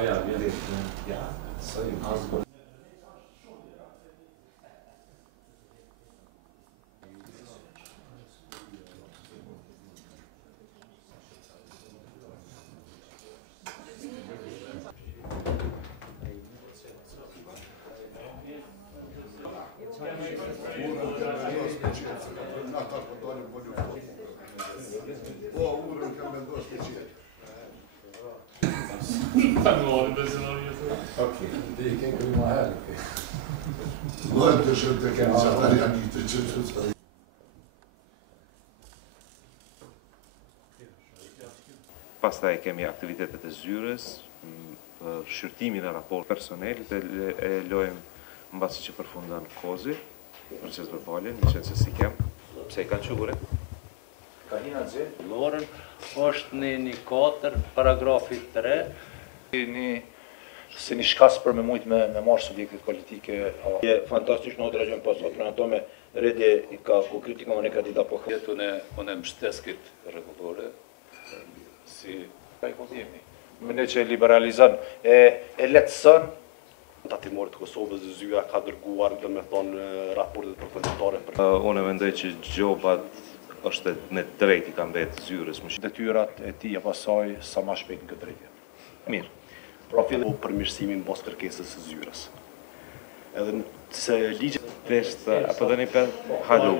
ja, weet ja, sorry. Okej, det gick en grymma här. Pastaj kemi aktivitetet e zyres, për shqyrtimin e raport personelit e lojmë mbasi që përfundon kozi, proces verbalin, licenca si kem, pse i kanë qure? Ka hina gjë? Lorën është një 4, paragrafi 3. Se një shkas për me mujt me marrë subjektet politike. Je fantastisch në të regjën pasat, në ato me redje i ka ku kritika më nekati da pohë. Unë mbështeskit rregullore, si Ka i kondjemi. Mëne që e liberalizën, e letësën. Tatimorët Kosovës dhe zyra ka dërguar dhe me thonë raportet përfundimtare. Unë mendoj që gjobat është me drejt i ka mbetë zyrës. Detyrat e tij apo saj sa më shpejt në këtë drejtje. Mirë. Profili o përmirësimin bos kërkesës së zyrës. Edhe se ligjet Veshtë, apo dhe një për hajdu.